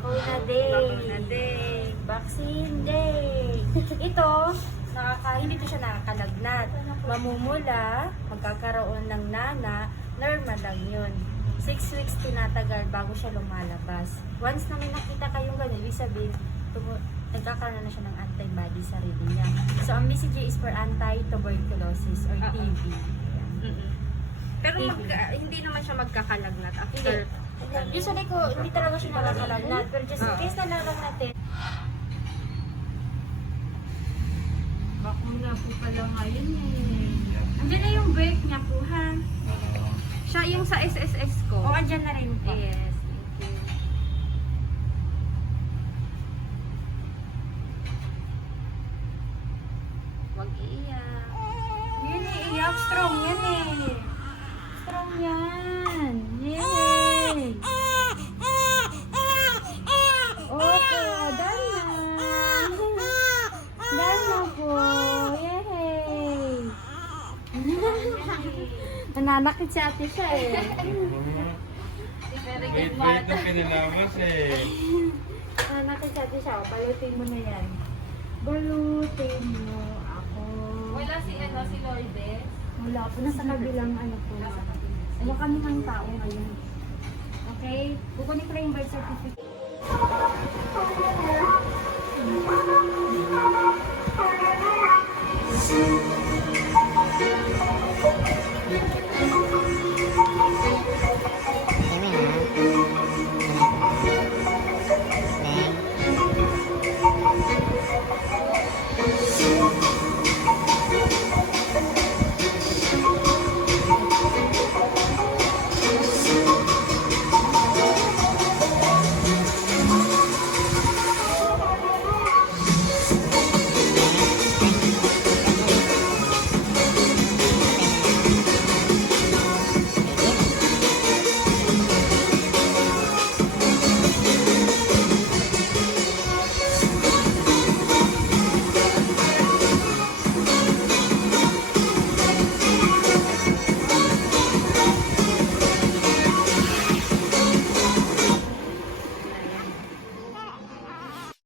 Bakuna day. Vaccine day. Ito, hindi to siya nakakalagnat. Mamumula, magkakaroon ng nana, normal lang yun. 6 weeks tinatagal bago siya lumalabas. Once na may nakita kayong ganun, ibig sabihin, nagkakaroon na siya ng antibody sa sarili niya. So, ang BCG is for anti-tuberculosis or TB. Pero hindi naman siya magkakalagnat after. Usually hindi talaga siya nakakalagnat. Pero just in case na lang natin. Bakuna po pala ngayon eh. Andiyan na yung break niya po ha. Siya yung sa SSS ko. O, andyan na rin po. Yes, thank you. Huwag iiyak. Yun eh, iyak. Strong yan eh. Strong yan. Yay! Okay, done na. Done na po. Yay! Nananakit si ate siya eh. Wait na pinalamas eh. Nananakit si ate siya. O, balutin mo na yan. Balutin mo ako. Wala si Lourdes. Wala po. Nasa kabilang ano po. Ano kami ng tao ngayon. Okay? Kukunin ko lang yung birth certificate. See